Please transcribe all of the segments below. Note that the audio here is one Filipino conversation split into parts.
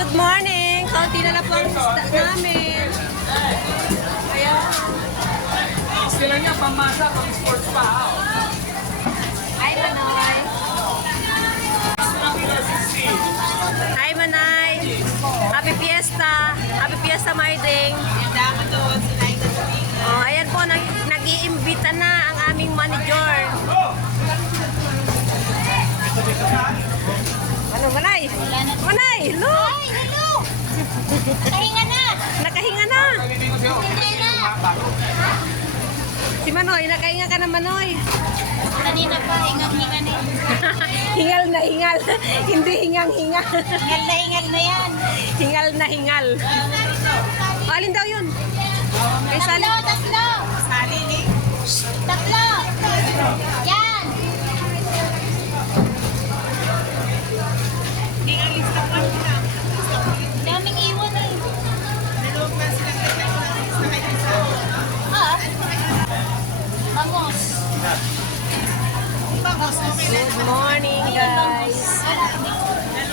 good morning. Kaunti na lang po ang isda namin. Ayan. Sila niya pamasa pang sports pa. Hi, Manoy. Hi, Manay. Happy Fiesta. Happy Fiesta, Marding. Oh, ayan po, nag-iimbita na ang aming manager. Ano, Manay? Manay, look! Ay, hello! Nakahinga na! Nakahinga na. Hindi na! Si Manoy, nakahinga ka na, Manoy. Kanina pa, hingang-hinga na yun. Hingal na hingal. Hindi hingang-hinga. Hingal na yan. Hingal na hingal. Alin daw yun? Kay Sally. Tatlo! Sally, ni? Tatlo! Yan! Daming iwan eh. Ah? Bangos. Good morning, guys.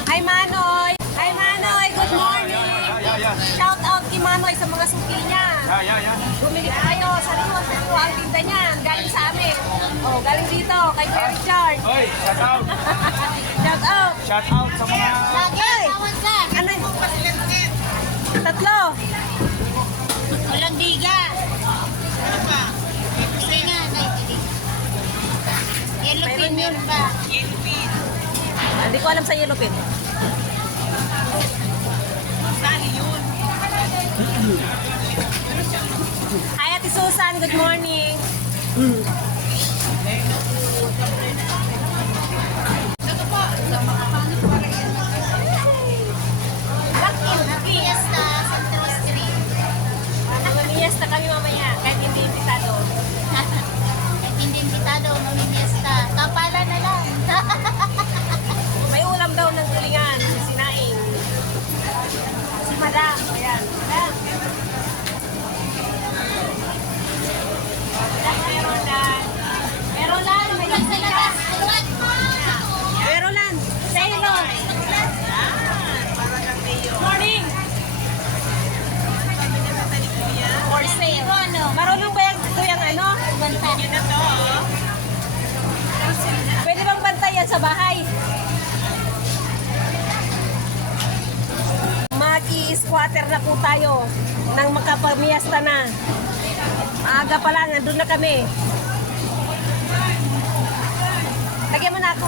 Hi, Manoy. Hi, Manoy. Good morning. Shout out kay Manoy sa mga suki niya. Bumili po kayo. Sariwa ang tinda niya. Galing sa amin. Oh, galing dito kay Kuya Richard. Hoy, shout out. Shout out. Shout out sa mga... Lagi, tawag ka. Ano? Tatlo. Walang diga. Ano pa? Sige nga. Yellow pin yun ba? Hindi ko alam sa yellow pin. Sali yun. Hi, Ate Susan. Good morning. Fiesta, Central Street. Mamamiyas na kami mamaya. Kahit hindi invitado. Kahit hindi invitado, mamimiesta. Kapala na lang. May ulam daw ng tulingan. Si Sinaing. Si Madam. Ayan. Madam. Meron lang. Meron lang. May Sa laksila. labas. Tulad mo. Meron lang. Say hello. Morning. For sale. Ano? Marunong ba yung kuyang ano? Banta. Pwede bang bantayan sa bahay? Mag-i-squatter na po tayo nang makapamiyasta na. Aga pa lang, nandun na kami. Lagyan mo na ako.